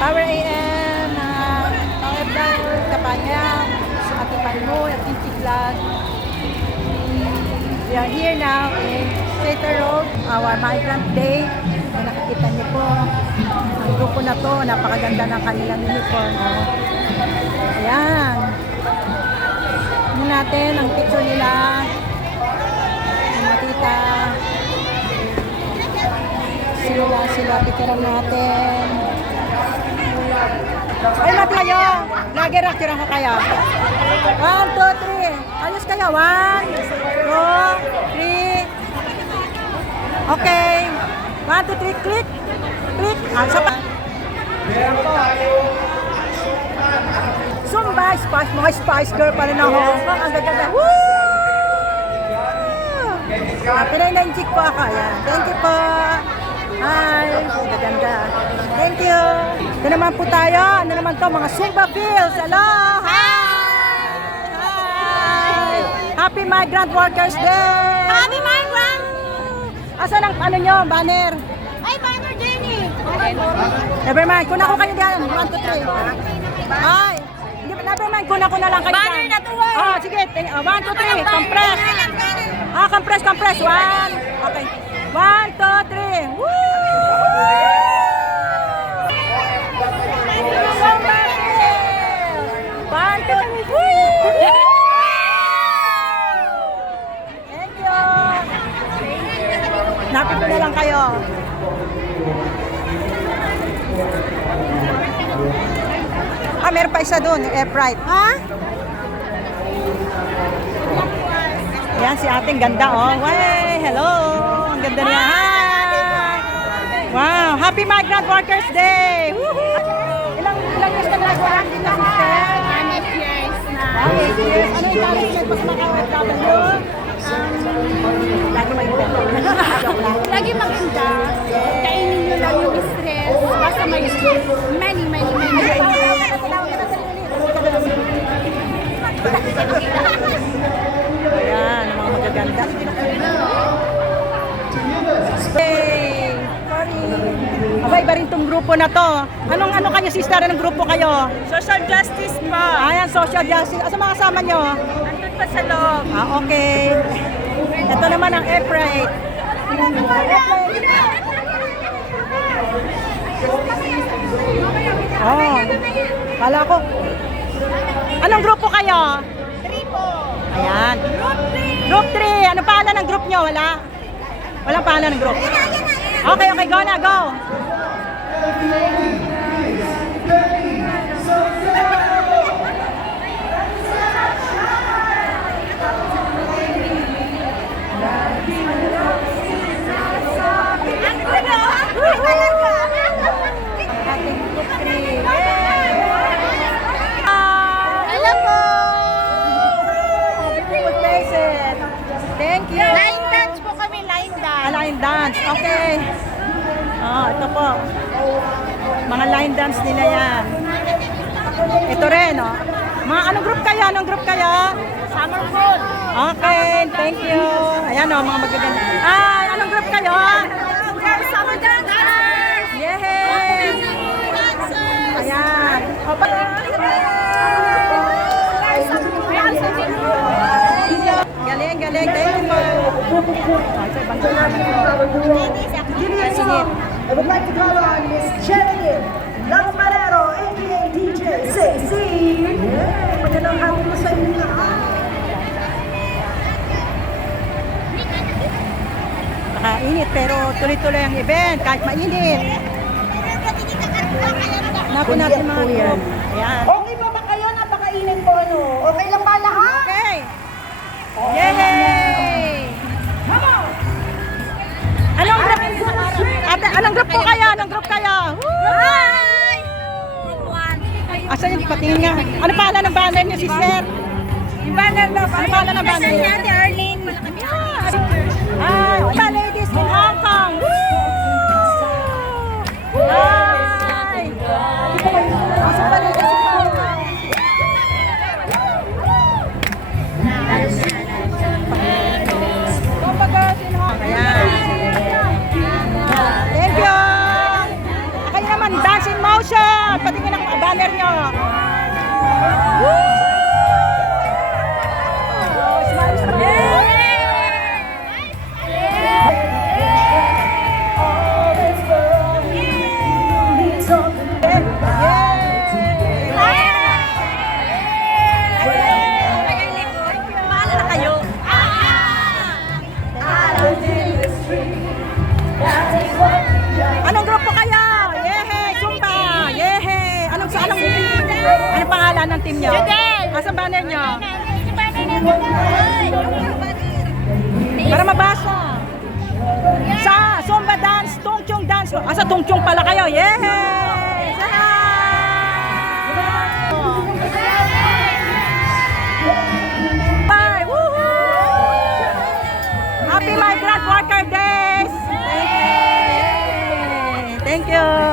Power AM, Power Vlog, Kapanyang, sa Atipan mo, at Kinti Vlog. We are here now in Theater Road, our Migrant Day. Kung nakikita niyo po, ang grupo na to, napakaganda ng kanilang uniform. Ayan. Ano natin ang picture nila. Nakita. Sila, picture natin. Ay, mati kayo. Vlogger, actor ko kayo. 1, 2, 3. Ayos kayo. 1, 2, 3. Okay. 1, 2, 3. Click. Click. Sa pa. Zumba, Spice. Mga Spice Girl pa rin ng Hong Kong. Ang gaganda. Woo! Pinay na yung chick po ako. Ayan. Thank you po. Hi. Ang gaganda. Thank you. Ito naman po tayo. Ano naman to? Mga Zumba Pills. Hello. Hi. Hi. Happy Migrant Workers Day. Happy Migrant! Asan ang ano nyo? Banner? Ay, banner din eh! Never mind. Kuna ko kayo dyan. 1, 2, 3. Ay. Never mind. Kuna ko na lang kayo Banner dyan. na to, eh. Oh, sige. 1, 2, 3. Compress. Compress. 1. Okay. 1, 2, 3. Woo! Napit na lang kayo. Meron pa isa doon, air-fried. Ha? Yan, si ating ganda, oh. Way, hello. Ang ganda niya. Hi. Wow, Happy Migrant Workers Day. Woohoo! Ilang years ka nagawa dito, sister? 8 years na. 8 years. Ano yung management mas maka-OFW? Lagi mag-invento. Lagi maganda. Kainin nyo lang yung stress. Basta may many. Ayan, mga magaganda. Hey! Sorry. Abay, iba rin tong grupo na to. Ano kayo, sister? Anong grupo kayo? Social justice po. Ayan, social justice. Asa mga kasama nyo? Andun pa sa loob. Okay. Ito naman ang F-Rate. Oh, kala ko. Anong grupo kayo? 3 po. Ayan. Group 3. Anong pangalan ng group nyo? Wala? Walang pangalan ng group. Okay, go na, go. Thank you. Line dance po kami, line dance. Line dance, okay. Ito po. Mga line dance nila yan. Ito rin, oh. Anong group kayo? Summer Food. Okay, thank you. Ayan, oh, mga magaganda. Anong group kayo? Summer dancers. Yay! Ayan. Galing. Thank you po. I would like to call on Miss Jenny Lamparero, aka DJ Sexy. Magandang hapon mo sa inyo. Nakainit pero tuloy-tuloy ang event kahit mainit. Napo natin mga yan. Ayan. Okay pa ba kayo? Napakainit po ano? Okay lang ba lahat? Okay. Yay! Anong group po kayo? Hi! Asan yung patingin nga? Ano pangalan ng banner niyo, sister? Yung banner daw. Ano pangalan ng banner niyo? Ate Arlene. Mga ladies in Hong Kong. Hi! Asa pa rin kasi Ayan. Thank you! Kayo naman, dance in motion! patingin ang banner nyo. Woo! Smile, smile. Anong grupo kayo? Yehe! Zumba! Yehe! Anong pangalan ng team nyo? Asan banner nyo? Para mabasa. Sa Zumba dance, Tungchung dance. Asa Tungchung pala kayo? Yehe! Bye! Woohoo! Happy Migrant Worker Days! Thank you!